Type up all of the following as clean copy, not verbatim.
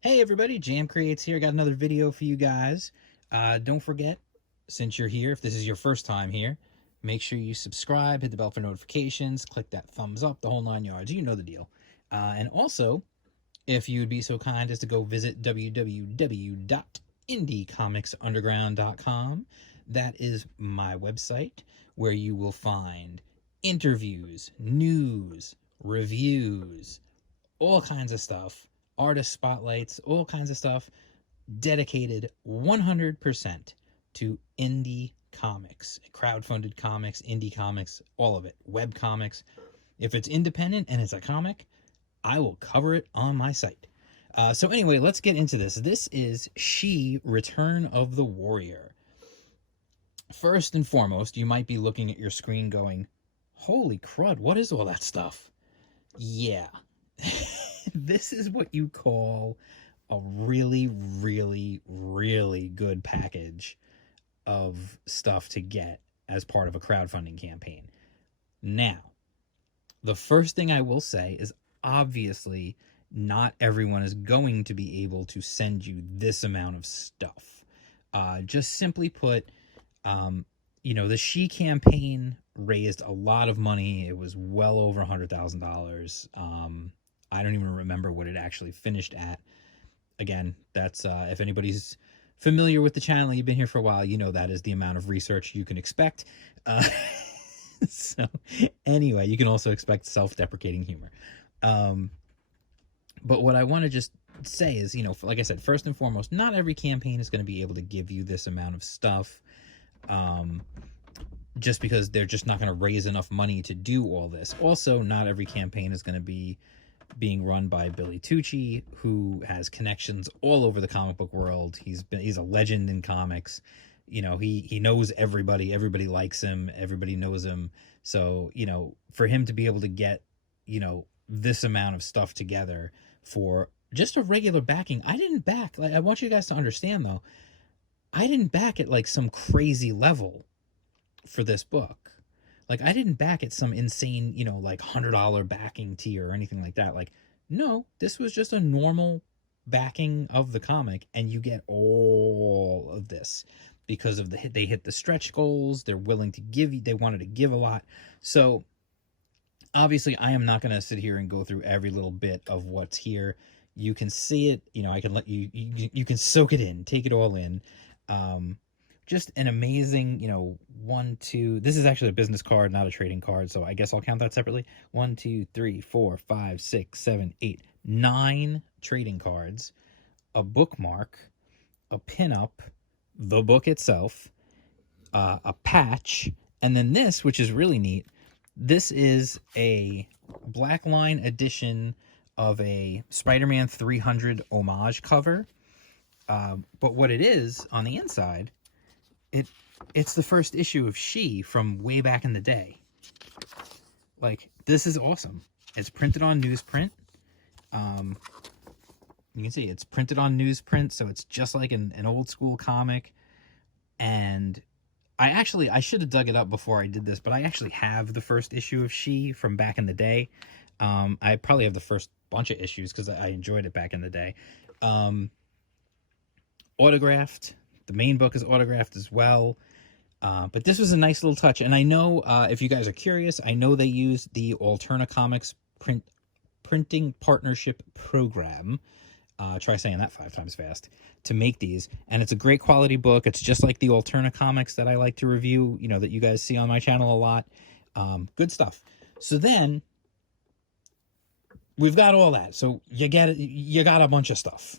Hey everybody, Jam Creates here. Got another video for you guys. Don't forget, since you're here, if this is your first time here, make sure you subscribe, hit the bell for notifications, click that thumbs up, the whole 9 yards. You know the deal. And also, if you would be so kind as to go visit www.indiecomics.underground.com, that is my website where you will find interviews, news, reviews, all kinds of stuff, artist spotlights, all kinds of stuff dedicated 100% to indie comics, crowdfunded comics, indie comics, all of it, web comics. If it's independent and it's a comic, I will cover it on my site. So anyway, let's get into this. This is She, Return of the Warrior. First and foremost, you might be looking at your screen going, holy crud, what is all that stuff? Yeah. This is what you call a really, really, really good package of stuff to get as part of a crowdfunding campaign. Now, the first thing I will say is obviously not everyone is going to be able to send you this amount of stuff. Just simply put, the She campaign raised a lot of money. It was well over $100,000. I don't even remember what it actually finished at. Again, that's if anybody's familiar with the channel, you've been here for a while, you know that is the amount of research you can expect. So anyway, you can also expect self-deprecating humor. But what I want to just say is, like I said, first and foremost, not every campaign is going to be able to give you this amount of stuff. Just because they're just not going to raise enough money to do all this. Also, not every campaign is going to be being run by Billy Tucci, who has connections all over the comic book world. He's a legend in comics. He knows everybody. Everybody likes him. Everybody knows him. So, for him to be able to get, this amount of stuff together for just a regular backing, I didn't back. Like, I want you guys to understand, though, I didn't back at like some crazy level for this book. Like, I didn't back at some insane, like $100 backing tier or anything like that. Like, no, this was just a normal backing of the comic, and you get all of this because of they hit the stretch goals. They're willing to give. They wanted to give a lot. So obviously, I am not going to sit here and go through every little bit of what's here. You can see it. I can let you can soak it in, take it all in. Just an amazing, 1, 2. This is actually a business card, not a trading card, so I guess I'll count that separately. 1, 2, 3, 4, 5, 6, 7, 8, 9 trading cards, a bookmark, a pinup, the book itself, a patch, and then this, which is really neat. This is a black line edition of a Spider-Man 300 homage cover. But what it is on the inside, it's the first issue of She from way back in the day. Like, this is awesome. It's printed on newsprint. You can see it's printed on newsprint, so it's just like an old school comic. And I should have dug it up before I did this, but I actually have the first issue of She from back in the day. I probably have the first bunch of issues because I enjoyed it back in the day. Autographed. The main book is autographed as well. But this was a nice little touch. And I know, if you guys are curious, I know they use the Alterna Comics printing partnership program. Try saying that 5 times fast to make these. And it's a great quality book. It's just like the Alterna Comics that I like to review, that you guys see on my channel a lot. Good stuff. So then we've got all that. So you got a bunch of stuff.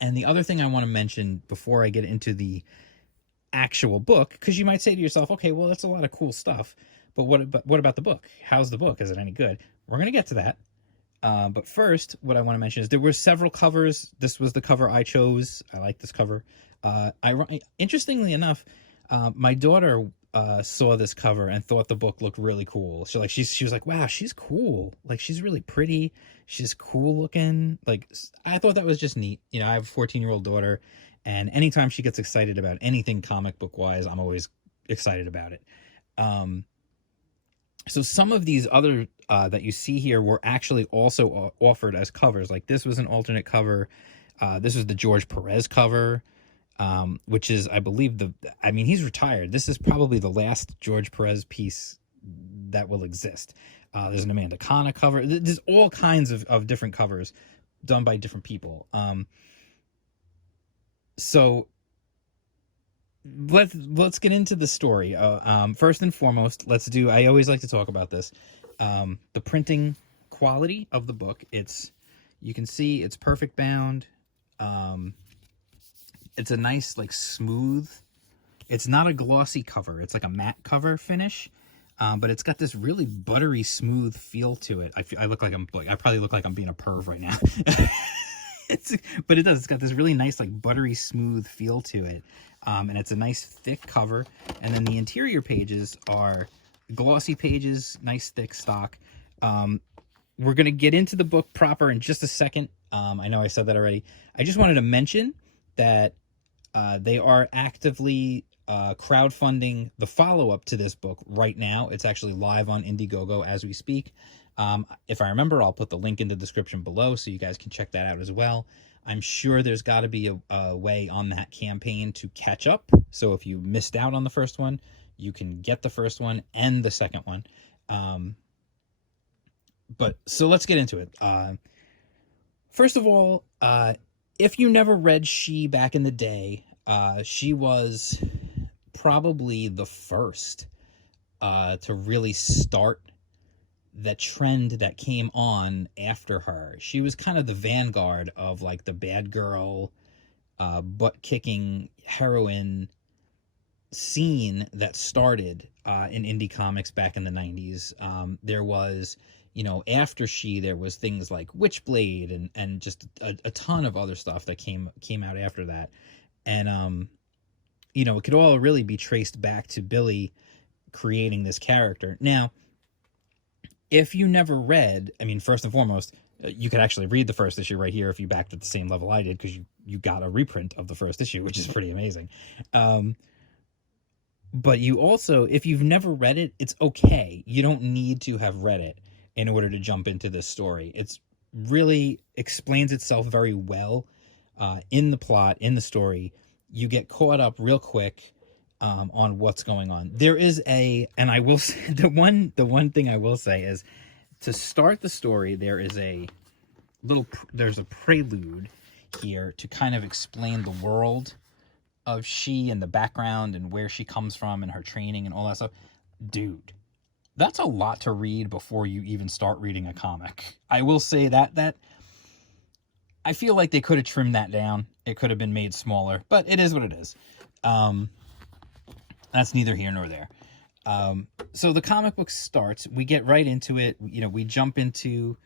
And the other thing I want to mention before I get into the actual book, because you might say to yourself, okay, well, that's a lot of cool stuff, but what about the book? How's the book? Is it any good? We're going to get to that. But first, what I want to mention is there were several covers. This was the cover I chose. I like this cover. Interestingly enough, my daughter saw this cover and thought the book looked really cool. So she was like, wow, she's cool. Like, she's really pretty. She's cool looking. Like, I thought that was just neat. I have a 14-year-old daughter, and anytime she gets excited about anything comic book wise, I'm always excited about it. So some of these other that you see here were actually also offered as covers. Like this was an alternate cover. This was the George Perez cover, which is, I believe, I mean, he's retired. This is probably the last George Perez piece that will exist. There's an Amanda Kana cover. There's all kinds of different covers done by different people. So let's get into the story. First and foremost, I always like to talk about this. The printing quality of the book. You can see it's perfect bound. It's a nice, like, smooth. It's not a glossy cover. It's like a matte cover finish. But it's got this really buttery smooth feel to it. I probably look like I'm being a perv right now. But it does. It's got this really nice, like, buttery smooth feel to it. And it's a nice thick cover. And then the interior pages are glossy pages, nice thick stock. We're going to get into the book proper in just a second. I know I said that already. I just wanted to mention that they are actively crowdfunding the follow-up to this book right now. It's actually live on Indiegogo as we speak. If I remember, I'll put the link in the description below so you guys can check that out as well. I'm sure there's got to be a way on that campaign to catch up. So if you missed out on the first one, you can get the first one and the second one. So let's get into it. First of all, if you never read She back in the day, she was probably the first to really start the trend that came on after her. She was kind of the vanguard of, like, the bad girl, butt-kicking heroine scene that started in indie comics back in the 90s. There was, after She, there was things like Witchblade and just a ton of other stuff that came out after that. And, it could all really be traced back to Billy creating this character. Now, if you never read, I mean, first and foremost, you could actually read the first issue right here if you backed at the same level I did, because you got a reprint of the first issue, which is pretty amazing. But you also, if you've never read it, it's okay. You don't need to have read it in order to jump into this story. It's really explains itself very well in the plot, in the story. You get caught up real quick on what's going on. There is and I will say, the one thing I will say is, to start the story, there's a prelude here to kind of explain the world of She and the background and where she comes from and her training and all that stuff. Dude, that's a lot to read before you even start reading a comic. I will say that I feel like they could have trimmed that down. It could have been made smaller, but it is what it is. That's neither here nor there. So the comic book starts. We get right into it. We jump into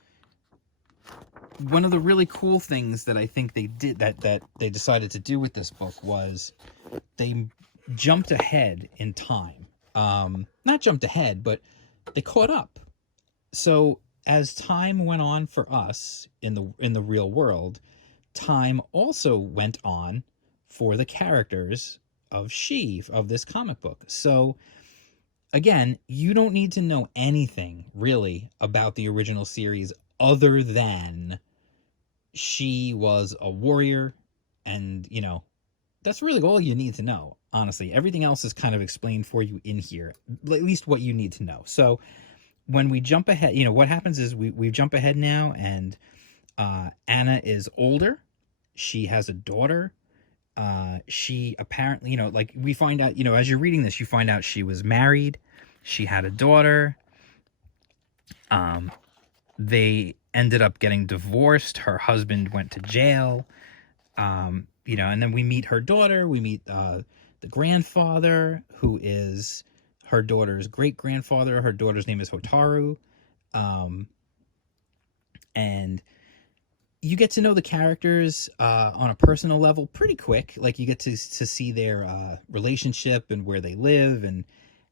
one of the really cool things that I think they did, that they decided to do with this book, was they jumped ahead in time. Not jumped ahead, but they caught up. So as time went on for us in the real world, time also went on for the characters of She, of this comic book. So again, you don't need to know anything really about the original series other than she was a warrior, and that's really all you need to know. Honestly, everything else is kind of explained for you in here, at least what you need to know. So when we jump ahead, what happens is we jump ahead now, and Anna is older. She has a daughter. She apparently, we find out, as you're reading this, you find out she was married. She had a daughter. They ended up getting divorced. Her husband went to jail. And then we meet her daughter. We meet the grandfather, who is her daughter's great-grandfather. Her daughter's name is Hotaru. And you get to know the characters on a personal level pretty quick. Like, you get to see their relationship and where they live and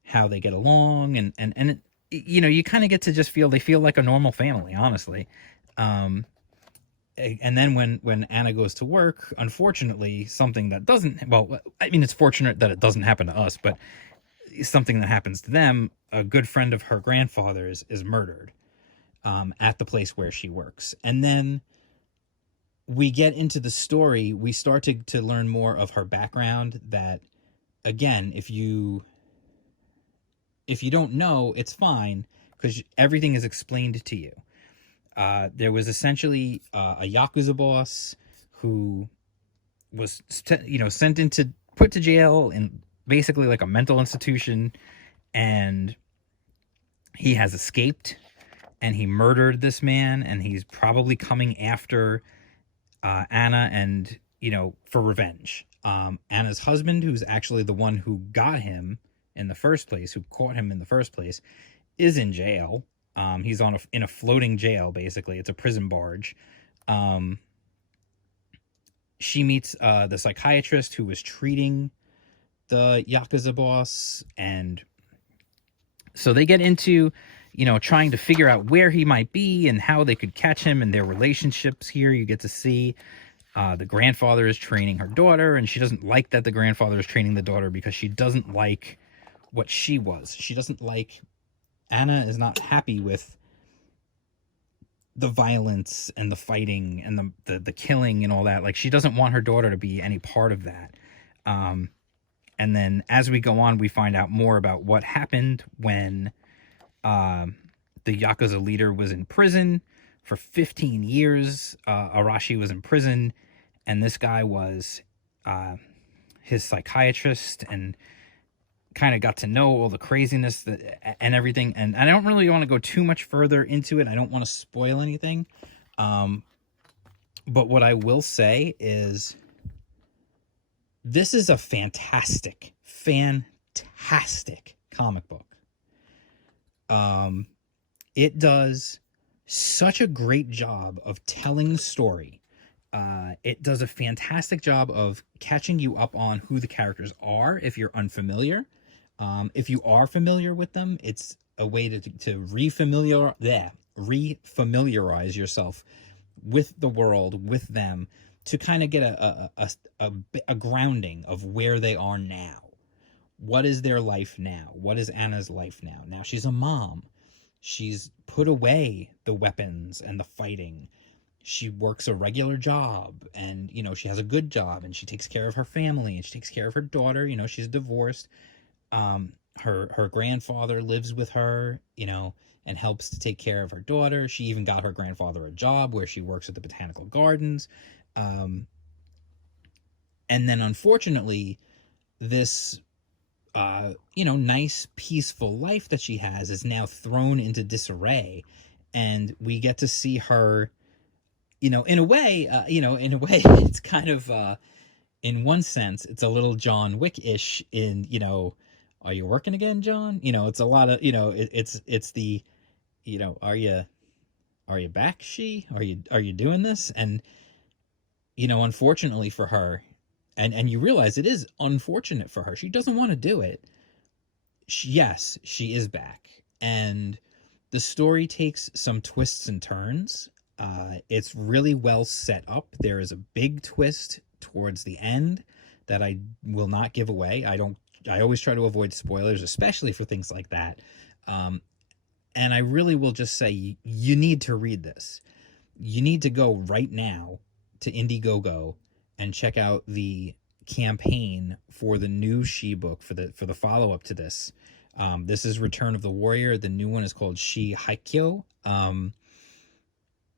how they get along. And you kind of get to just they feel like a normal family, honestly. And then when Anna goes to work, unfortunately, something that doesn't, well, I mean, it's fortunate that it doesn't happen to us, but something that happens to them. A good friend of her grandfather's is murdered at the place where she works. And then we get into the story. We start to learn more of her background. That, again, if you don't know, it's fine, because everything is explained to you. There was essentially a Yakuza boss who was sent into, put to jail in basically like a mental institution, and he has escaped, and he murdered this man, and he's probably coming after Anna, and for revenge. Anna's husband, who's actually the one who got him in the first place, who caught him in the first place, is in jail. He's in a floating jail, basically. It's a prison barge. She meets the psychiatrist who was treating the Yakuza boss, and so they get into, trying to figure out where he might be and how they could catch him, and their relationships here. You get to see the grandfather is training her daughter, and she doesn't like that the grandfather is training the daughter, because she doesn't like what she was. She doesn't like, Anna is not happy with the violence and the fighting and the killing and all that. Like, she doesn't want her daughter to be any part of that. And then as we go on, we find out more about what happened when the Yakuza leader was in prison for 15 years. Arashi was in prison, and this guy was his psychiatrist, and kind of got to know all the craziness and everything. And I don't really want to go too much further into it. I don't want to spoil anything. But what I will say is, this is a fantastic comic book. It does such a great job of telling the story. It does a fantastic job of catching you up on who the characters are if you're unfamiliar. If you are familiar with them, it's a way to refamiliarize yourself with the world, with them, to kind of get a grounding of where they are now. What is their life now? What is Anna's life now? Now she's a mom. She's put away the weapons and the fighting. She works a regular job, and, she has a good job, and she takes care of her family, and she takes care of her daughter. She's divorced. Her grandfather lives with her, and helps to take care of her daughter. She even got her grandfather a job where she works at the botanical gardens. And then, unfortunately, this, nice, peaceful life that she has is now thrown into disarray. And we get to see her, in a way, it's kind of, in one sense, it's a little John Wick-ish in, are you working again, John? It's a lot of, it's the, are you back, she? Are you doing this? And, unfortunately for her, and you realize it is unfortunate for her. She doesn't want to do it. Yes, she is back. And the story takes some twists and turns. It's really well set up. There is a big twist towards the end that I will not give away. I always try to avoid spoilers, especially for things like that. And I really will just say, you need to read this. You need to go right now to Indiegogo and check out the campaign for the new She book, for the follow-up to this. This is Return of the Warrior. The new one is called She Haikyo.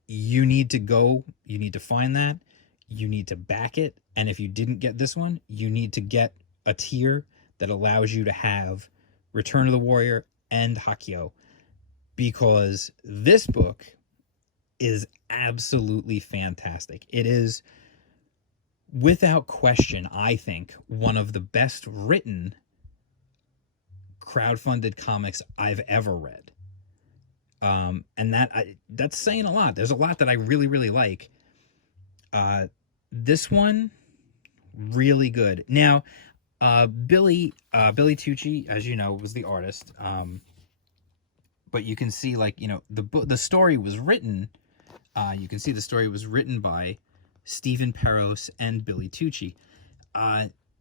You need to go. You need to find that. You need to back it. And if you didn't get this one, you need to get a tier that allows you to have Return of the Warrior and Haikyo, because this book is absolutely fantastic. It is, without question, I think, one of the best written crowdfunded comics I've ever read. And that's saying a lot. There's a lot that I really, really like. This one, really good. Now, Billy Tucci, as you know, was the artist. But you can see, the story was written. You can see the story was written by Stephen Peros and Billy Tucci.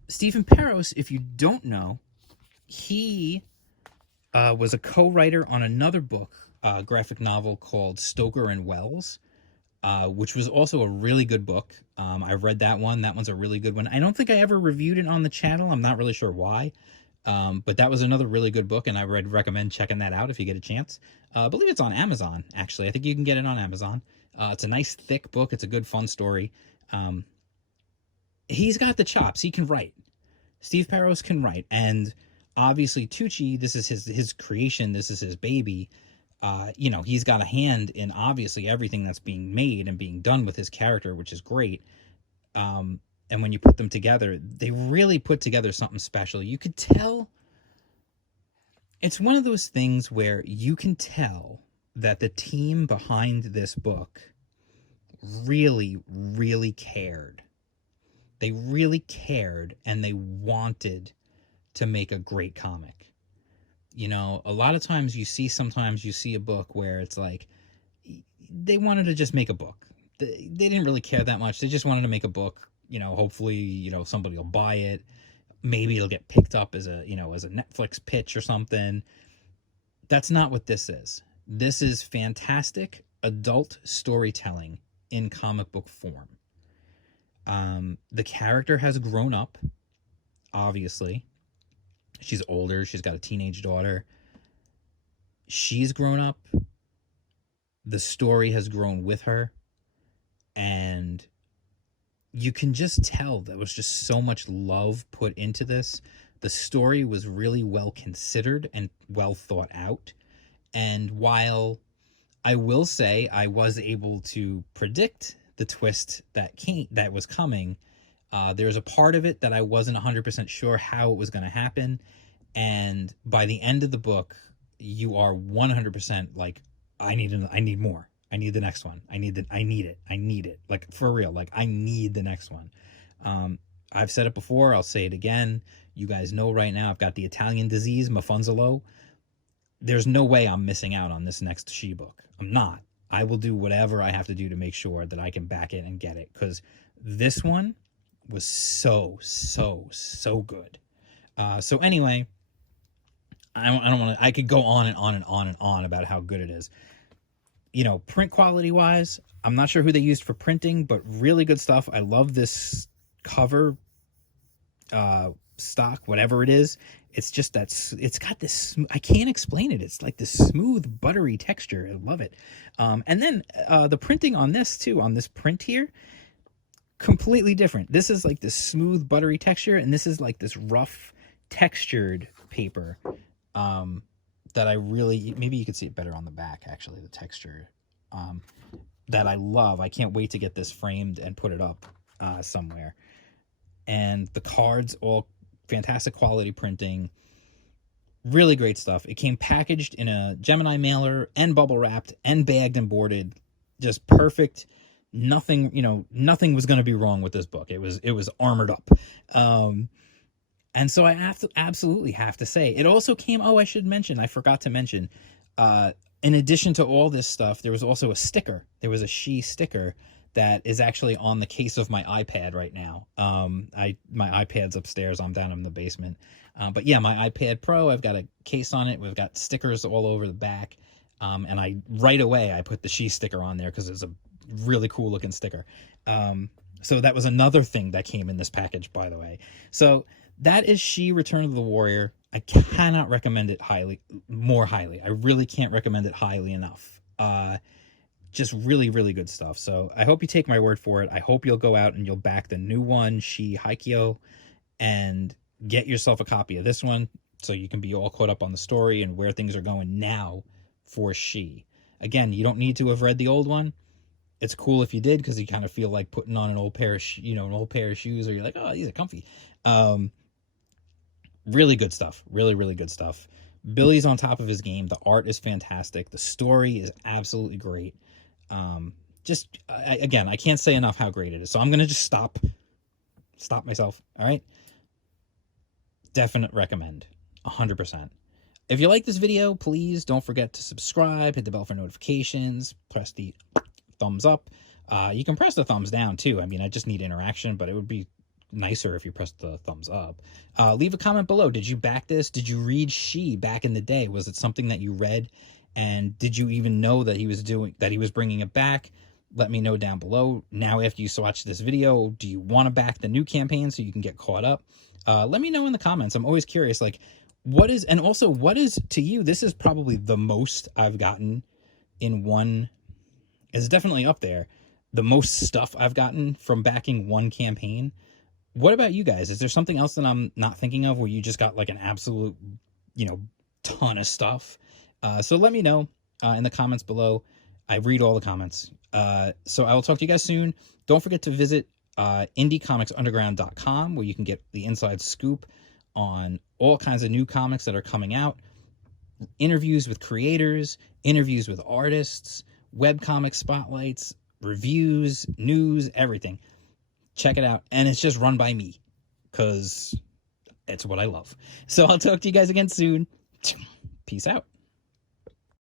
Stephen Peros, if you don't know, he was a co-writer on another book, graphic novel called Stoker and Wells, which was also a really good book. I read that one. That one's a really good one. I don't think I ever reviewed it on the channel. I'm not really sure why. But that was another really good book, and I would recommend checking that out if you get a chance. I believe it's on Amazon, actually. I think you can get it on Amazon. It's a nice, thick book. It's a good, fun story. He's got the chops. He can write. Steve Perros can write. And obviously, Tucci, this is his creation. This is his baby. You know, he's got a hand in, obviously, everything that's being made and being done with his character, which is great. And when you put them together, they really put together something special. You could tell. It's one of those things where you can tell that the team behind this book really, really cared. They really cared, and they wanted to make a great comic. You know, a lot of times you see a book where it's like, they wanted to just make a book. They didn't really care that much. They just wanted to make a book. You know, hopefully, you know, somebody will buy it. Maybe it'll get picked up as a, you know, as a Netflix pitch or something. That's not what this is. This is fantastic adult storytelling in comic book form. The character has grown up, obviously. She's older. She's got a teenage daughter. She's grown up. The story has grown with her. And you can just tell there was just so much love put into this. The story was really well considered and well thought out. And while I will say I was able to predict the twist that was coming, there's a part of it that I wasn't 100% sure how it was going to happen. And by the end of the book, you are 100% like, I need more. I need the next one. I need it. Like, for real. Like, I need the next one. I've said it before. I'll say it again. You guys know right now I've got the Italian disease, Mafunzolo. There's no way I'm missing out on this next She book. I'm not. I will do whatever I have to do to make sure that I can back it and get it. Because this one was so good. So anyway, I don't want to, I could go on and on and on and on about how good it is. You know, print quality wise, I'm not sure who they used for printing, but really good stuff. I love this cover, stock, whatever it is. It's just that it's got this, I can't explain it. It's like this smooth, buttery texture. I love it. And then the printing on this too, on this print here, completely different. This is like this smooth, buttery texture, and this is like this rough, textured paper. That I really, maybe you could see it better on the back, actually, the texture, that I love. I can't wait to get this framed and put it up somewhere. And the cards, all fantastic quality printing, really great stuff. It came packaged in a Gemini mailer and bubble wrapped and bagged and boarded, just perfect. Nothing, you know, nothing was going to be wrong with this book. It was armored up. And so I absolutely have to say, it also came, I forgot to mention, in addition to all this stuff, there was also a sticker. There was a She sticker that is actually on the case of my iPad right now. My iPad's upstairs. I'm down in the basement. But yeah, my iPad Pro, I've got a case on it. We've got stickers all over the back. And right away, I put the She sticker on there because it's a really cool looking sticker. So that was another thing that came in this package, by the way. So that is She Return of the Warrior. I cannot recommend it more highly. I really can't recommend it highly enough. Just really, really good stuff. So I hope you take my word for it. I hope you'll go out and you'll back the new one, She Haikyo, and get yourself a copy of this one so you can be all caught up on the story and where things are going now for She. Again, you don't need to have read the old one. It's cool if you did, because you kind of feel like putting on an old pair of shoes, or you're like, oh, these are comfy. Really good stuff. Really, really good stuff. Billy's on top of his game. The art is fantastic. The story is absolutely great. Again, I can't say enough how great it is. So I'm going to just stop myself. All right. Definite recommend. 100%. If you like this video, please don't forget to subscribe, hit the bell for notifications, press the thumbs up. You can press the thumbs down too. I mean, I just need interaction, but it would be nicer if you press the thumbs up. Leave a comment below. Did you back this? Did you read She back in the day? Was it something that you read? And did you even know that he was bringing it back? Let me know down below. Now, after you watch this video, do you want to back the new campaign so you can get caught up? Let me know in the comments. I'm always curious, like, what is to you, this is probably the most I've gotten in one, is definitely up there, the most stuff I've gotten from backing one campaign. What about you guys? Is there something else that I'm not thinking of where you just got like an absolute, ton of stuff? So let me know in the comments below. I read all the comments. So I will talk to you guys soon. Don't forget to visit indiecomics.underground.com, where you can get the inside scoop on all kinds of new comics that are coming out, interviews with creators, interviews with artists, webcomic spotlights, reviews, news, everything. Check it out. And it's just run by me because it's what I love. So I'll talk to you guys again soon. Peace out.